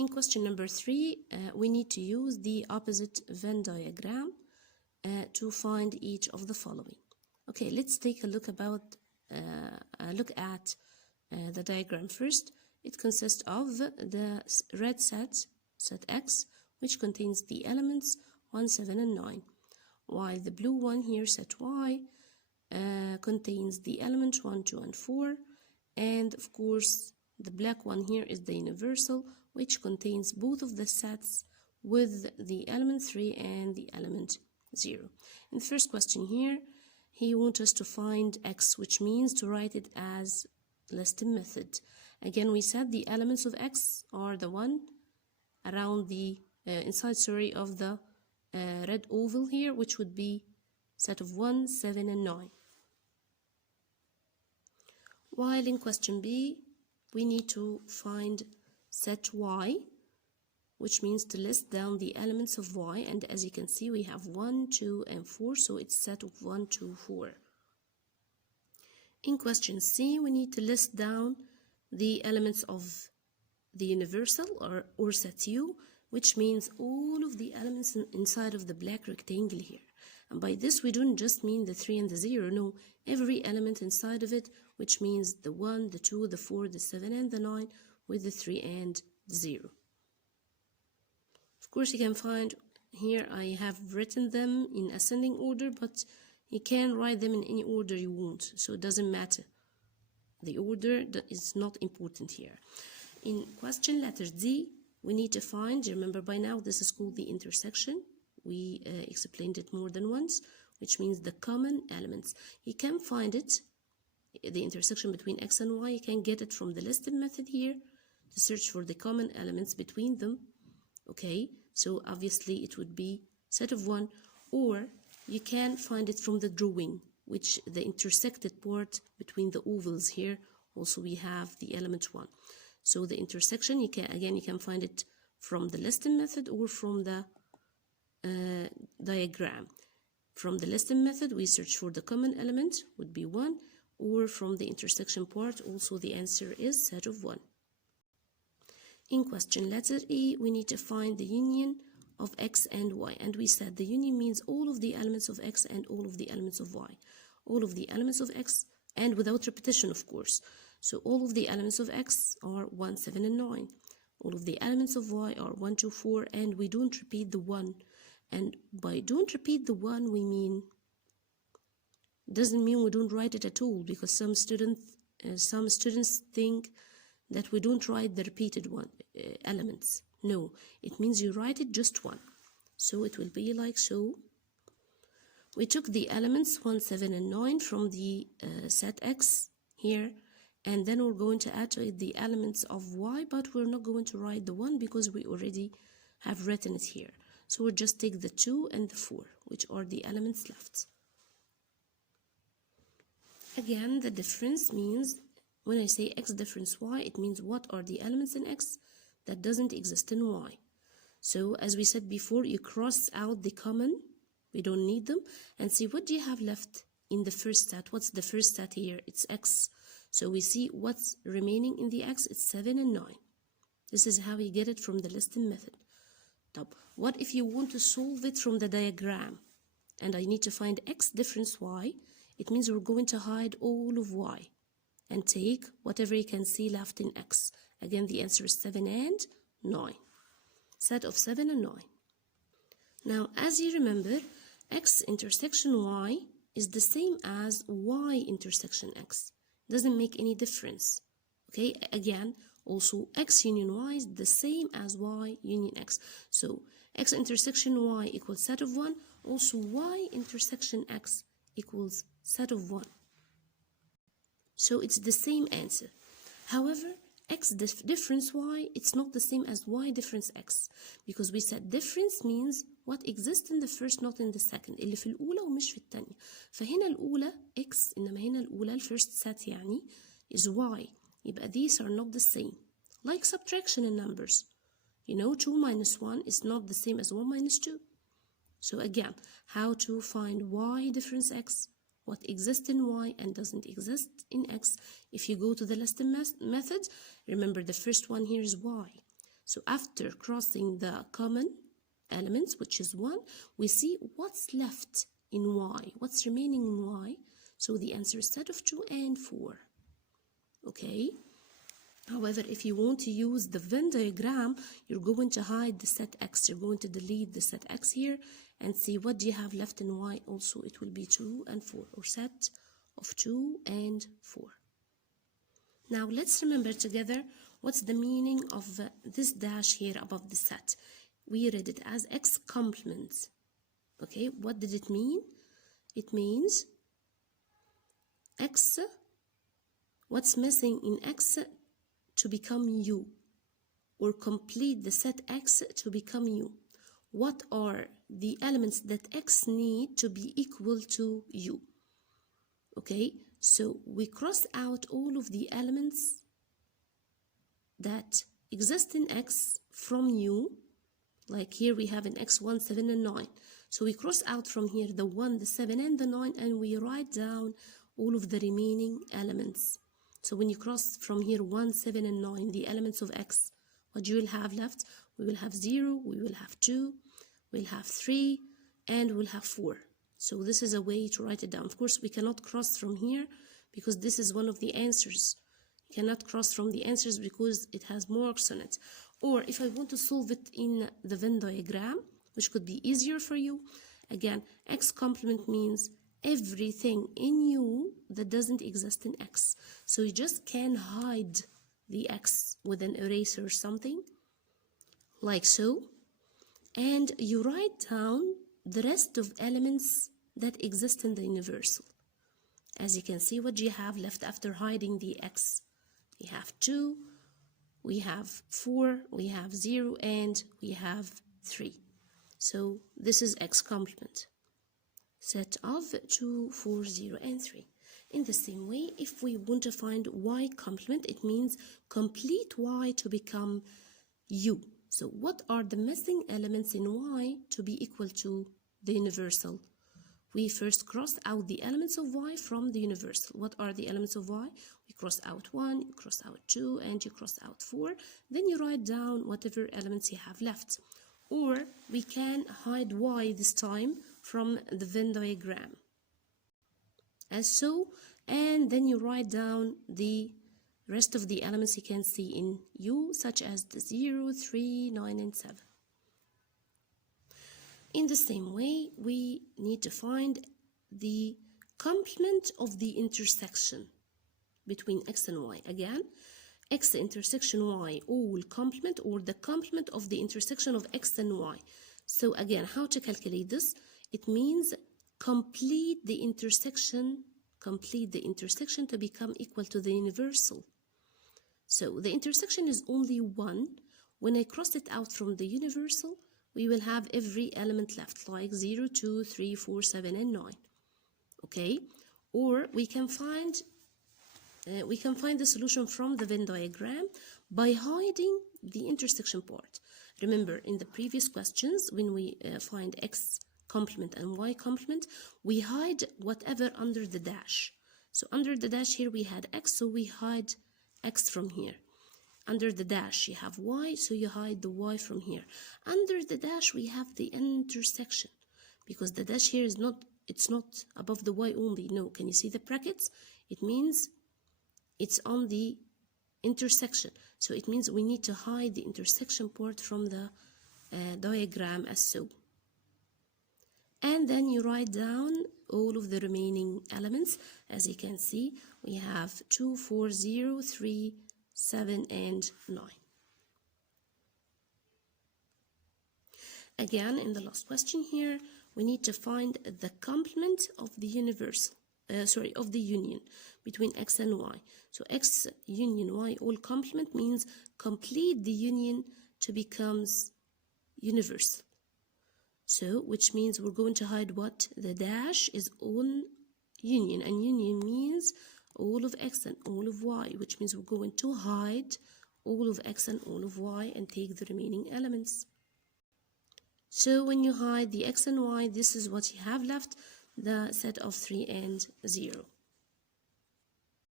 In question number 3, we need to use the opposite Venn diagram to find each of the following. Okay, let's take a look at the diagram first. It consists of the red set X, which contains the elements 1, 7, and 9, while the blue one here, set Y, contains the elements 1, 2, and 4, and of course the black one here is the universal, which contains both of the sets with the element 3 and the element 0. In the first question here, he wants us to find X, which means to write it as listing method. Again, we said the elements of X are the one around the inside of the red oval here, which would be set of 1, 7, and 9. While in question B, we need to find set Y, which means to list down the elements of Y, and as you can see we have 1, 2, and 4, so it's set of 1, 2, 4. In question C, we need to list down the elements of the universal or set U, which means all of the elements inside of the black rectangle here. And by this we don't just mean the 3 and the 0, no, every element inside of it, which means the 1, the 2, the 4, the 7, and the 9 with the 3 and the 0. Of course, you can find here I have written them in ascending order, but you can write them in any order you want, so it doesn't matter. The order is not important here. In question letter D, we need to find, remember by now this is called the intersection. We explained it more than once, which means the common elements. You can find it, the intersection between X and Y, you can get it from the listing method here to search for the common elements between them. Okay, so obviously it would be set of 1, or you can find it from the drawing, which the intersected part between the ovals here, also we have the element 1. So the intersection, you can find it from the listing method or from the diagram. From the listing method, we search for the common element, would be 1, or from the intersection part, also the answer is set of 1. In question letter E, we need to find the union of X and Y, and we said the union means all of the elements of X and all of the elements of Y. All of the elements of X, and without repetition, of course. So all of the elements of X are 1, 7, and 9. All of the elements of Y are 1, 2, 4, and we don't repeat the 1. And by don't repeat the 1, we mean, doesn't mean we don't write it at all, because some students think that we don't write the repeated elements. No, it means you write it just 1. So it will be like so. We took the elements 1, 7, and 9 from the set X here, and then we're going to add to it the elements of Y, but we're not going to write the 1 because we already have written it here. So we'll just take the 2 and the 4, which are the elements left. Again, the difference means, when I say X difference Y, it means what are the elements in X that doesn't exist in Y. So as we said before, you cross out the common, we don't need them, and see what do you have left in the first set. What's the first set here? It's X. So we see what's remaining in the X, it's 7 and 9. This is how you get it from the listing method. What if you want to solve it from the diagram and I need to find X difference Y? It means we're going to hide all of Y and take whatever you can see left in X. Again, the answer is 7 and 9. Set of 7 and 9. Now, as you remember, X intersection Y is the same as Y intersection X. Doesn't make any difference. Okay, again, also X union Y is the same as Y union X. So X intersection Y equals set of 1. Also Y intersection X equals set of 1. So it's the same answer. However, X difference Y, it's not the same as Y difference X, because we said difference means what exists in the first not in the second, اللي في الأولى ومش في الثانية. فهنا الأولى X، إنما هنا الأولى الفirst set يعني is Y. يبقى these are not the same. Like subtraction in numbers. You know, 2 minus 1 is not the same as 1 minus 2. So again, how to find Y difference X? What exists in Y and doesn't exist in X. If you go to the listing method, remember the first one here is Y. So after crossing the common elements, which is 1, we see what's left in y, what's remaining in y. So the answer is set of 2 and 4. Okay? However, if you want to use the Venn diagram, you're going to hide the set x. You're going to delete the set x here and see what do you have left in y. Also, it will be 2 and 4, or set of 2 and 4. Now, let's remember together what's the meaning of this dash here above the set. We read it as x complement. Okay, what did it mean? It means x, what's missing in x to become u, or complete the set x to become u. What are the elements that x need to be equal to u? Okay, so we cross out all of the elements that exist in x from u. Like here we have an x, 1, 7, and 9. So we cross out from here the 1, the 7, and the 9, and we write down all of the remaining elements. So when you cross from here 1, 7, and 9, the elements of x, what you will have left? We will have 0, we will have 2, we'll have 3, and we'll have 4. So this is a way to write it down. Of course, we cannot cross from here because this is one of the answers. You cannot cross from the answers because it has marks on it. Or if I want to solve it in the Venn diagram, which could be easier for you, again, x complement means everything in u that doesn't exist in x. So you just can hide the x with an eraser or something, like so, and you write down the rest of elements that exist in the universal. As you can see, what do you have left after hiding the x? We have 2, we have 4, we have 0, and we have 3. So this is x complement. Set of 2, 4, 0, and 3. In the same way, if we want to find y complement, it means complete y to become u. So what are the missing elements in y to be equal to the universal? We first cross out the elements of y from the universal. What are the elements of y? We cross out 1, you cross out 2, and you cross out 4. Then you write down whatever elements you have left. Or we can hide y this time from the Venn diagram, as so, and then you write down the rest of the elements you can see in u, such as the 0, 3, 9, and 7. In the same way, we need to find the complement of the intersection between x and y. Again, x intersection y all complement, or the complement of the intersection of x and y. So again, how to calculate this? It means complete the intersection to become equal to the universal. So the intersection is only 1. When I cross it out from the universal, we will have every element left, like 0, 2, 3, 4, 7, and 9. Okay? Or we can find the solution from the Venn diagram by hiding the intersection part. Remember, in the previous questions, when we find x complement and y complement, we hide whatever under the dash. So under the dash here we had x, so we hide x from here. Under the dash you have y, so you hide the y from here. Under the dash we have the intersection, because the dash here is not above the y only. No, can you see the brackets? It means it's on the intersection. So it means we need to hide the intersection part from the diagram as so. And then you write down all of the remaining elements. As you can see, we have 2, 4, 0, 3, 7, and 9. Again, in the last question here, we need to find the complement of the universal, of the union between x and y. So x union y all complement means complete the union to becomes universal. So, which means we're going to hide what? The dash is on union, and union means all of x and all of y, which means we're going to hide all of x and all of y and take the remaining elements. So when you hide the x and y, this is what you have left, the set of 3 and 0.